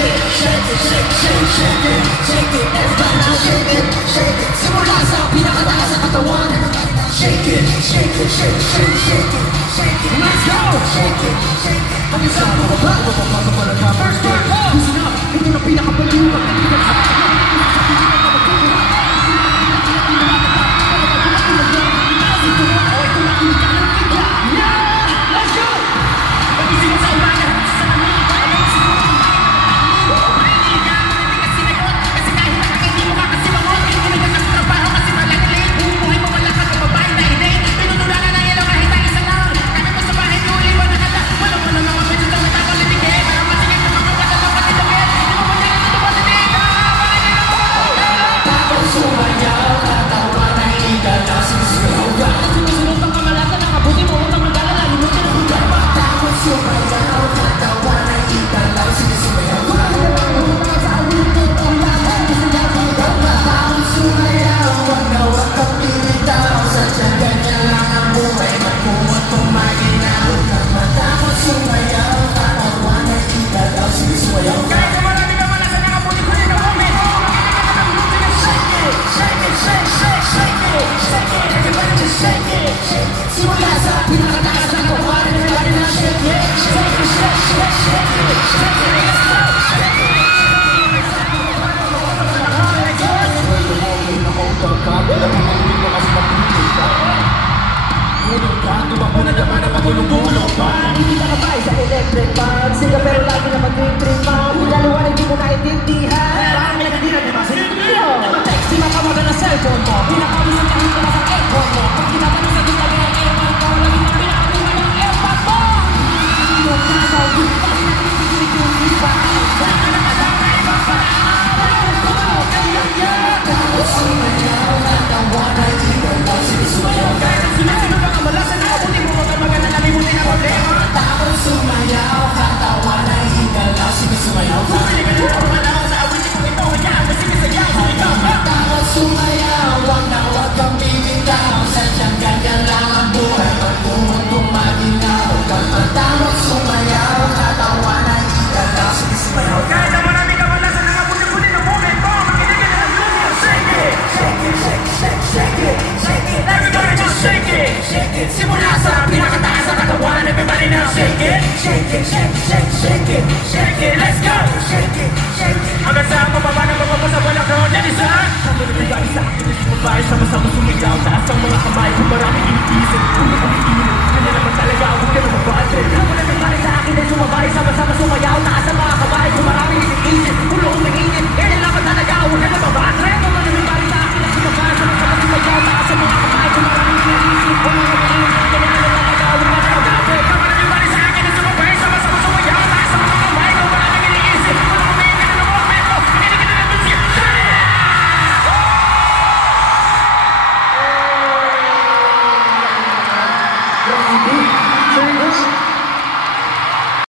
it, shake it, shake, shake, shake it, shake it. Everybody now shake it, shake it. Simula sa pinakataas sa katawan. Shake it, shake it, shake, shake, shake it, shake it. Let's go! Shake it, shake it. Pag-isang bumaba, papapasok pa lang ka. First part, listen up, ito na pinakabaliwag na pinakabaliwag. Hindi ka kabay sa electric bag. Siga pero lagi na mag-trip out. Pinalawan hindi mo naintindihan. Parang may nagadiran na ba sa inyo? Nag-text, di makawagan na cellphone mo. Pinakawin sa kahit ka na sa airport mo. Pag tinatanong sa gitagi ng airport mo, lagi na pinakawin mo yung airport mo. Yung nagaw, yung pas na pinigilid yung iba. Baka na kasama iba pa na araw. Tapos sumayaw, natawa na hindi mo lang sinisumayaw. Kahit ang sinasinod ang kamalasan na kabuti mo, huwag ang maganda na limutin ang problema. Tapos sumayaw, katawa na hingalaw, sinisumayaw. Bumili ka nito, malaw sa awitin mo ito, kaya mo sinisayaw, sumigaw. Tapos sumayaw, wag na wag kang bibitaw. Sadyang ganyan lang ang buhay, pagpunod kung maginaw. Tapos sumayaw, katawa na hingalaw, sinisumayaw. Kahit ang marami kamalasan na kabuti-buti ng moment mo, makinig ka na lang yun. Shake it, shake it, shake, shake, shake it, shake it. Everybody just shake it, shake it. Simula sa pinakataas sa katawan, everybody now shake it, shake it, shake, shake, shake it, shake it. Let's go, shake it, shake it. Hanggang sa mababa ng mababa sa walang crowd, yan isa. Sa tuloy na sa akin, babae, sama-sama sumigaw. Taas ang mga kamay, kung maraming iniisip.